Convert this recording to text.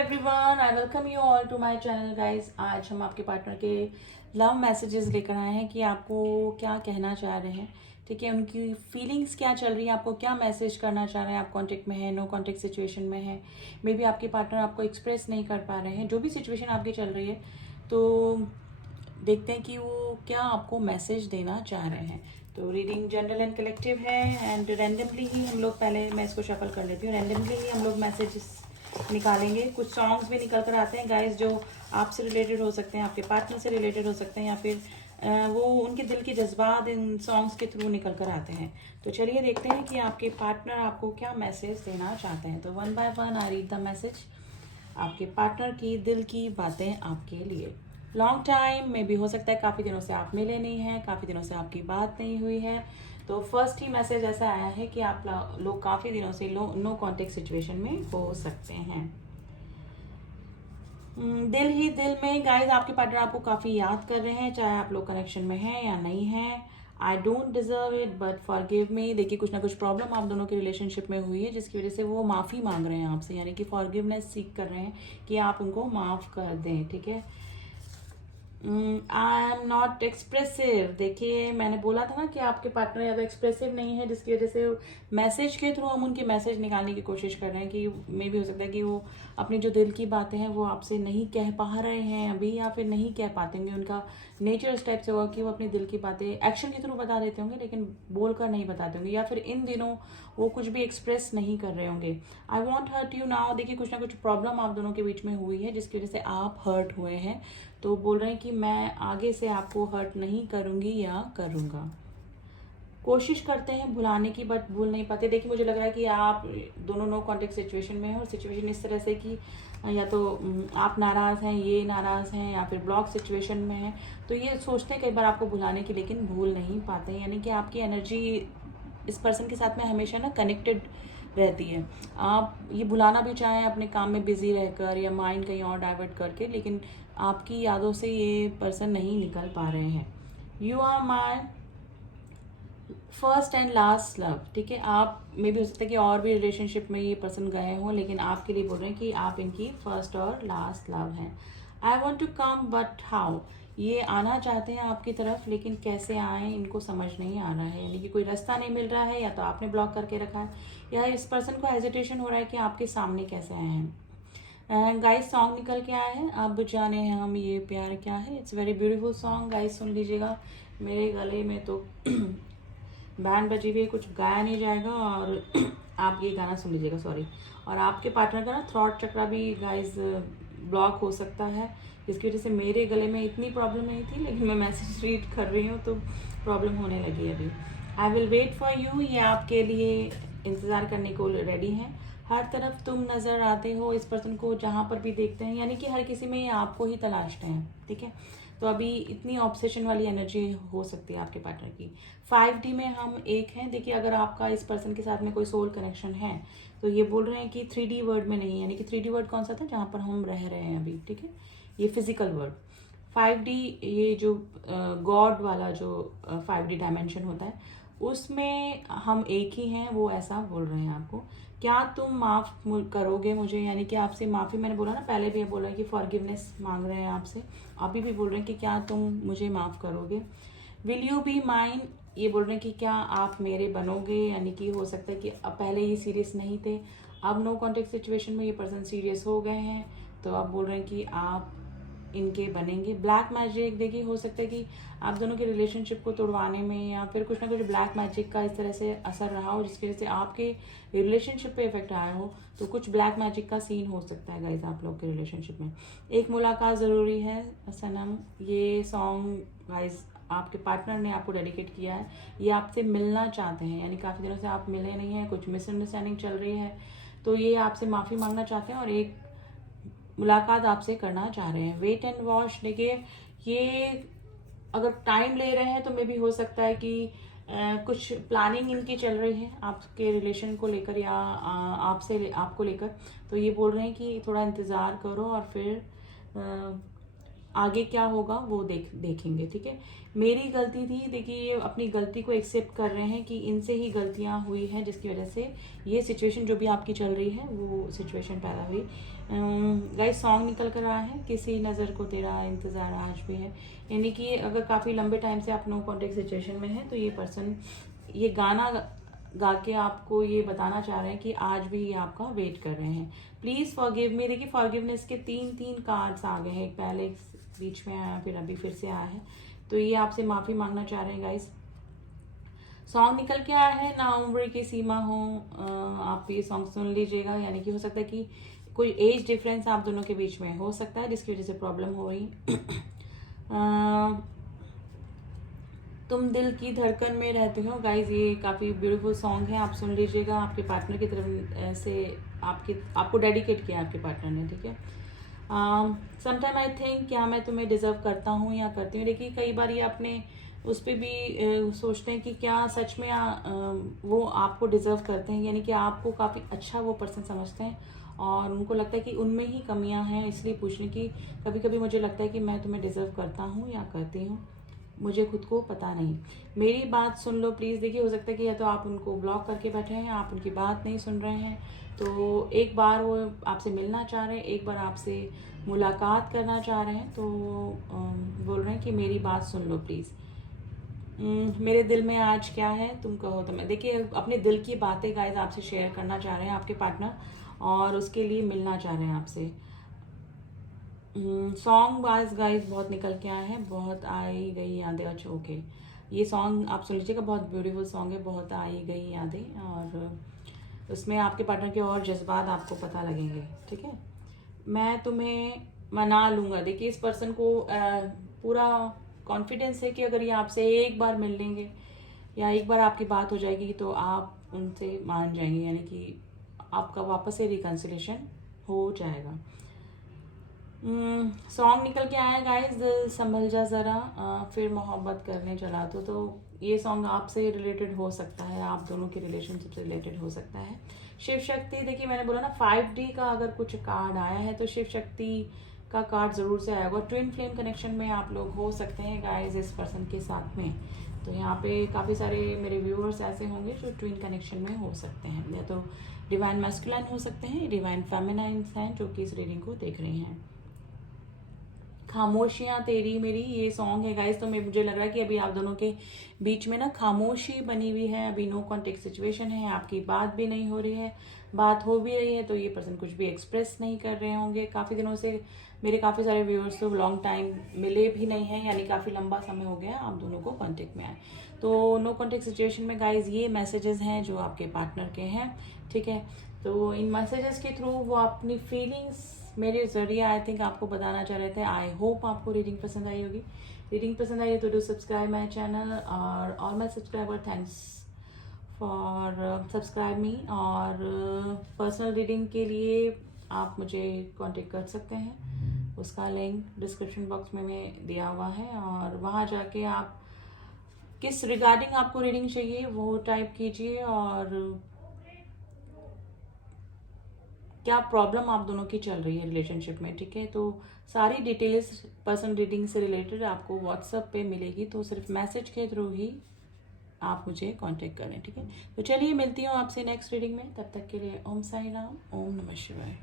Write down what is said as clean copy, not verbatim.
Everyone, I welcome you all to my channel guys. आज हम आपके पार्टनर के लव मैसेजेस लेकर आए हैं कि आपको क्या कहना चाह रहे हैं। ठीक है, उनकी फीलिंग्स क्या चल रही है, आपको क्या मैसेज करना चाह रहे हैं। आप कांटेक्ट में है, नो कांटेक्ट सिचुएशन में है, मे बी आपके पार्टनर आपको एक्सप्रेस नहीं कर पा रहे हैं। जो भी सिचुएशन आपकी चल रही है, तो देखते हैं कि वो क्या आपको मैसेज देना चाह रहे हैं। तो रीडिंग जनरल एंड कलेक्टिव है एंड रैंडमली ही हम लोग, पहले मैं इसको शफल कर लेती हूँ, रैंडमली ही हम लोग मैसेजेस निकालेंगे। कुछ सॉन्ग्स भी निकल कर आते हैं गाइस, जो आपसे रिलेटेड हो सकते हैं, आपके पार्टनर से रिलेटेड हो सकते हैं, या फिर वो उनके दिल के जज्बात इन सॉन्ग्स के थ्रू निकल कर आते हैं। तो चलिए देखते हैं कि आपके पार्टनर आपको क्या मैसेज देना चाहते हैं। तो one by one I read the message. आपके पार्टनर की दिल की बातें आपके लिए। लॉन्ग टाइम में भी हो सकता है, काफ़ी दिनों से आप मिले नहीं हैं, काफ़ी दिनों से आपकी बात नहीं हुई है। तो फर्स्ट ही मैसेज ऐसा आया है कि आप लोग काफ़ी दिनों से नो कांटेक्ट सिचुएशन में हो सकते हैं। दिल ही दिल में गाइस आपके पार्टनर आपको काफ़ी याद कर रहे हैं, चाहे आप लोग कनेक्शन में हैं या नहीं हैं। I don't deserve it but forgive me. देखिए, कुछ ना कुछ प्रॉब्लम आप दोनों के रिलेशनशिप में हुई है, जिसकी वजह से वो माफ़ी मांग रहे हैं आपसे, यानी कि फॉरगिवनेस सीख कर रहे हैं कि आप उनको माफ़ कर दें। ठीक है, आई एम नॉट एक्सप्रेसिव। देखिए, मैंने बोला था ना कि आपके पार्टनर या तो एक्सप्रेसिव नहीं है, जिसकी वजह से मैसेज के थ्रू हम उनके मैसेज निकालने की कोशिश कर रहे हैं कि मे भी हो सकता है कि वो अपनी जो दिल की बातें हैं वो आपसे नहीं कह पा रहे हैं अभी, या फिर नहीं कह पाते होंगे। उनका नेचर इस टाइप से होगा कि वो अपनी दिल की बातें एक्शन के थ्रू बता देते होंगे, लेकिन बोल कर नहीं बताते होंगे, या फिर इन दिनों वो कुछ भी एक्सप्रेस नहीं कर रहे होंगे। I won't hurt you now. देखिए, कुछ ना कुछ प्रॉब्लम आप दोनों के बीच में हुई है, जिसकी वजह से आप हर्ट हुए हैं। तो बोल रहे हैं कि मैं आगे से आपको हर्ट नहीं करूंगी या करूंगा। कोशिश करते हैं भुलाने की, बट भूल नहीं पाते। देखिए, मुझे लग रहा है कि आप दोनों नो कांटेक्ट सिचुएशन में हैं, और सिचुएशन इस तरह से कि या तो आप नाराज़ हैं, ये नाराज़ हैं, या फिर ब्लॉक सिचुएशन में हैं। तो ये सोचते हैं कई बार आपको भुलाने की, लेकिन भूल नहीं पाते। यानी कि आपकी एनर्जी इस पर्सन के साथ में हमेशा ना कनेक्टेड रहती है। आप ये भुलाना भी चाहें अपने काम में बिजी रहकर या माइंड कहीं और डाइवर्ट करके, लेकिन आपकी यादों से ये पर्सन नहीं निकल पा रहे हैं। You are my first and last love. ठीक है, आप में भी हो सकता है कि और भी रिलेशनशिप में ये पर्सन गए हों, लेकिन आपके लिए बोल रहे हैं कि आप इनकी फर्स्ट और लास्ट लव हैं। I want to come but how. ये आना चाहते हैं आपकी तरफ, लेकिन कैसे आए इनको समझ नहीं आ रहा है। यानी कि कोई रास्ता नहीं मिल रहा है, या तो आपने ब्लॉक करके रखा है, या इस पर्सन को हेजिटेशन हो रहा है कि आपके सामने कैसे आए हैं। गाइस, सॉन्ग निकल के आया है, अब जाने हम ये प्यार क्या है। It's very beautiful song guys, सुन लीजिएगा। मेरे गले में तो बैंड बजी हुई है, कुछ गाया नहीं जाएगा, और आप ये गाना सुन लीजिएगा, सॉरी। और आपके पार्टनर का ना थ्रॉट चक्रा भी गाइस ब्लॉक हो सकता है, जिसकी वजह से मेरे गले में इतनी प्रॉब्लम नहीं थी, लेकिन मैं मैसेज रीड कर रही हूँ तो प्रॉब्लम होने लगी है अभी। I will wait for you. ये आपके लिए इंतज़ार करने को रेडी हैं। हर तरफ तुम नज़र आते हो। इस पर्सन को जहाँ पर भी देखते हैं, यानी कि हर किसी में ये आपको ही तलाशते हैं। ठीक है, तो अभी इतनी ऑब्सेशन वाली एनर्जी हो सकती है आपके पार्टनर की। 5D में हम एक हैं। देखिए, अगर आपका इस पर्सन के साथ में कोई सोल कनेक्शन है, तो ये बोल रहे हैं कि 3D वर्ड में नहीं, यानी कि 3D वर्ड कौन सा था जहाँ पर हम रह रहे हैं अभी। ठीक है, ये फिजिकल वर्ड। 5D, ये जो गॉड वाला जो 5D डायमेंशन होता है, उसमें हम एक ही हैं, वो ऐसा बोल रहे हैं आपको। क्या तुम माफ़ करोगे मुझे, यानी कि आपसे माफ़ी, मैंने बोला ना पहले भी, बोला कि फॉरगिवनेस मांग रहे हैं आपसे, अभी भी बोल रहे हैं कि क्या तुम मुझे माफ़ करोगे। Will you be mine. ये बोल रहे हैं कि क्या आप मेरे बनोगे, यानी कि हो सकता है कि अब पहले ये सीरियस नहीं थे, अब नो कॉन्टेक्ट सिचुएशन में ये पर्सन सीरियस हो गए हैं, तो अब बोल रहे हैं कि आप इनके बनेंगे। ब्लैक मैजिक, देखिए हो सकता है कि आप दोनों के रिलेशनशिप को तोड़वाने में, या फिर कुछ ना कुछ ब्लैक मैजिक का इस तरह से असर रहा हो, जिसकी वजह से आपके रिलेशनशिप पे इफेक्ट आया हो। तो कुछ ब्लैक मैजिक का सीन हो सकता है गाइज आप लोग के रिलेशनशिप में। एक मुलाकात ज़रूरी है सनम। ये सॉन्ग गाइज आपके पार्टनर ने आपको डेडिकेट किया है। ये आपसे मिलना चाहते हैं, यानी काफ़ी दिनों से आप मिले नहीं हैं, कुछ मिसअंडरस्टैंडिंग चल रही है, तो ये आपसे माफ़ी मांगना चाहते हैं और एक मुलाकात आपसे करना चाह रहे हैं। Wait and wash. देखिए, ये अगर टाइम ले रहे हैं तो मे भी हो सकता है कि कुछ प्लानिंग इनकी चल रही है आपके रिलेशन को लेकर, या आपको लेकर। तो ये बोल रहे हैं कि थोड़ा इंतज़ार करो, और फिर आगे क्या होगा वो देखेंगे, ठीक है। मेरी गलती थी, देखिए ये अपनी गलती को एक्सेप्ट कर रहे हैं कि इनसे ही गलतियां हुई हैं जिसकी वजह से ये सिचुएशन जो भी आपकी चल रही है वो सिचुएशन पैदा हुई। गाइस सॉन्ग निकल कर आया है, किसी नज़र को तेरा इंतज़ार आज भी है, यानी कि अगर काफ़ी लंबे टाइम से आप नो कॉन्टेक्ट सिचुएशन में हैं तो ये पर्सन ये गाना गा के आपको ये बताना चाह रहे हैं कि आज भी ये आपका वेट कर रहे हैं। Please forgive me. देखिए फॉरगिवनेस के 3 कार्ड्स आ गए हैं, एक पहले एक बीच में आया, फिर अभी फिर से आया है, तो ये आपसे माफ़ी मांगना चाह रहे हैं गाइस। सॉन्ग निकल के आया है, ना उम्र की सीमा हो, आप ये सॉन्ग सुन लीजिएगा, यानी कि हो सकता है कि कोई एज डिफरेंस आप दोनों के बीच में हो सकता है जिसकी वजह से प्रॉब्लम हो रही तुम दिल की धड़कन में रहते हो। गाइज ये काफ़ी ब्यूटीफुल सॉन्ग है, आप सुन लीजिएगा, आपके पार्टनर की तरफ से आपको डेडिकेट किया आपके पार्टनर ने, ठीक है। समटाइम आई थिंक क्या मैं तुम्हें डिज़र्व करता हूँ या करती हूँ। देखिए कई बार ये अपने उस पर भी सोचते हैं कि क्या सच में वो आपको डिज़र्व करते हैं, यानी कि आपको काफ़ी अच्छा वो पर्सन समझते हैं और उनको लगता है कि उनमें ही कमियां हैं, इसलिए पूछने की कभी कभी मुझे लगता है कि मैं तुम्हें डिज़र्व करता हूँ या करती हूँ, मुझे खुद को पता नहीं। मेरी बात सुन लो प्लीज़। देखिए हो सकता है कि या तो आप उनको ब्लॉक करके बैठे हैं, आप उनकी बात नहीं सुन रहे हैं, तो एक बार वो आपसे मिलना चाह रहे हैं, एक बार आपसे मुलाकात करना चाह रहे हैं, तो बोल रहे हैं कि मेरी बात सुन लो प्लीज़। मेरे दिल में आज क्या है तुम कहो तो मैं। देखिए अपने दिल की बातें गाइज आपसे शेयर करना चाह रहे हैं आपके पार्टनर, और उसके लिए मिलना चाह रहे हैं आपसे। सॉन्ग गाइस बहुत निकल के आए हैं, बहुत आई गई यादें। अच्छा ओके, ये सॉन्ग आप सुन लीजिएगा, बहुत ब्यूटीफुल सॉन्ग है, बहुत आई गई यादें, और उसमें आपके पार्टनर के और जज्बात आपको पता लगेंगे, ठीक है। मैं तुम्हें मना लूँगा। देखिए इस पर्सन को पूरा कॉन्फिडेंस है कि अगर ये आपसे एक बार मिल लेंगे या एक बार आपकी बात हो जाएगी तो आप उनसे मान जाएंगे, यानी कि आपका वापस से रिकन्सिलेशन हो जाएगा। सॉन्ग निकल के आया गाइस, दिल संभल जा ज़रा, फिर मोहब्बत करने चला तो ये सॉन्ग आपसे रिलेटेड हो सकता है, आप दोनों के रिलेशनशिप से रिलेटेड हो सकता है। शिव शक्ति, देखिए मैंने बोला ना 5D का अगर कुछ कार्ड आया है तो शिव शक्ति का कार्ड ज़रूर से आएगा। ट्विन फ्लेम कनेक्शन में आप लोग हो सकते हैं गाइस इस पर्सन के साथ में, तो यहाँ पे काफ़ी सारे मेरे व्यूअर्स ऐसे होंगे जो ट्विन कनेक्शन में हो सकते हैं, या तो डिवाइन मैस्कुलाइन हो सकते हैं, डिवाइन फेमिनाइन्स हैं जो कि इस रीडिंग को देख रहे हैं। खामोशियाँ तेरी मेरी ये सॉन्ग है गाइस, तो मुझे लग रहा है कि अभी आप दोनों के बीच में ना खामोशी बनी हुई है, अभी नो कॉन्टेक्ट सिचुएशन है, आपकी बात भी नहीं हो रही है, बात हो भी रही है तो ये पर्सन कुछ भी एक्सप्रेस नहीं कर रहे होंगे। काफ़ी दिनों से मेरे काफ़ी सारे व्यूअर्स तो लॉन्ग टाइम मिले भी नहीं हैं, यानी काफ़ी लंबा समय हो गया आप दोनों को कॉन्टेक्ट में आए। तो नो कॉन्टेक्ट सिचुएशन में गाइज ये मैसेजेस हैं जो आपके पार्टनर के हैं, ठीक है। तो इन मैसेजेस के थ्रू वो अपनी फीलिंग्स मेरे जरिए आई थिंक आपको बताना चाह रहे थे। आई होप आपको रीडिंग पसंद आई होगी। रीडिंग पसंद आई है तो डू सब्सक्राइब माई चैनल, और my subscriber thanks for subscribe मी। और पर्सनल रीडिंग के लिए आप मुझे कांटेक्ट कर सकते हैं, उसका लिंक डिस्क्रिप्शन बॉक्स में दिया हुआ है, और वहाँ जाके आप किस रिगार्डिंग आपको रीडिंग चाहिए वो टाइप कीजिए, और क्या प्रॉब्लम आप दोनों की चल रही है रिलेशनशिप में, ठीक है। तो सारी डिटेल्स पर्सन रीडिंग से रिलेटेड आपको व्हाट्सएप पे मिलेगी, तो सिर्फ मैसेज के थ्रू ही आप मुझे कांटेक्ट करें, ठीक है। तो चलिए मिलती हूँ आपसे नेक्स्ट रीडिंग में, तब तक के लिए ओम साई राम, ओम नमः शिवाय।